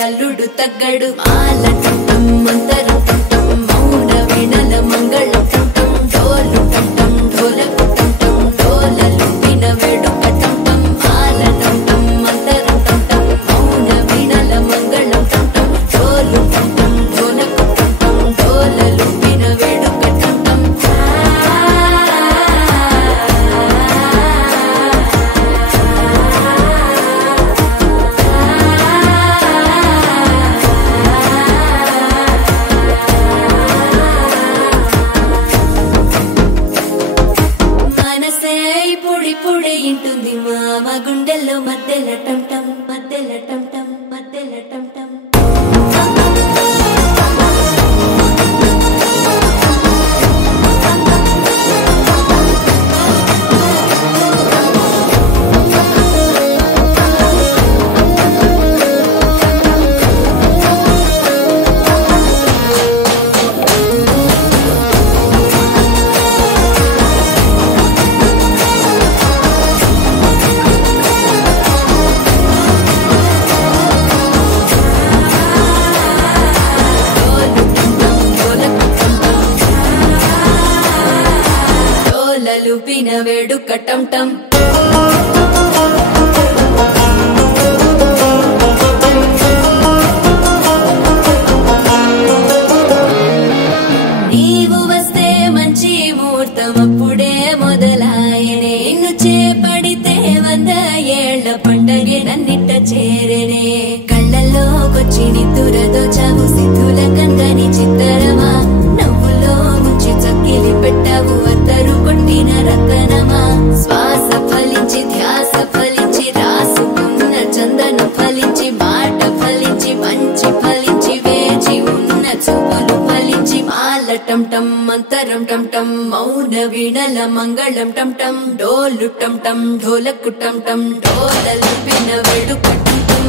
అల్లుడు తగ్గడు మాల టం మంతర టం మౌన వీణల మంగళ టం డోలు టం ఢోలకు టం డోలలు విన వేడుక టం మాల టం మంతర టం మౌన వీణల మంగళ టం డోలు టం ఢోలకు టం డోలలు విన వేడుక టం పొడి ఇంటుంది మామ గుండెల్లో మధ్యల టం టం మధ్యల టం టం మధ్యల టం టం లూపిన వేడుక టం టం నీవు వస్తే మంచి ముహూర్తం అప్పుడే మొదలాయనే నిన్ను చేపడితే 100 ఏళ్ల పండగే నన్నిట్ట చేరనే కళ్ళల్లోకొచ్చి నిద్దురదో చావు సిద్ధుల కందని చిత్తరమా నవ్వులో ముంచి చక్కిలి పెట్టావు అత్తరు కొట్టిన రతనమా శ్వాస ఫలించి ధ్యాస ఫలించి రాసుకున్న చందన ఫలించి మాట ఫలించి మంచి ఫలించి వేచి ఉన్న చూపులు ఫలించి మాల టం టం మంతరం టం టం మౌన వీణల మంగళం టం టం డోలు టం టం ఢోలకు టం టం డోలలు పిన వేడుక టం టం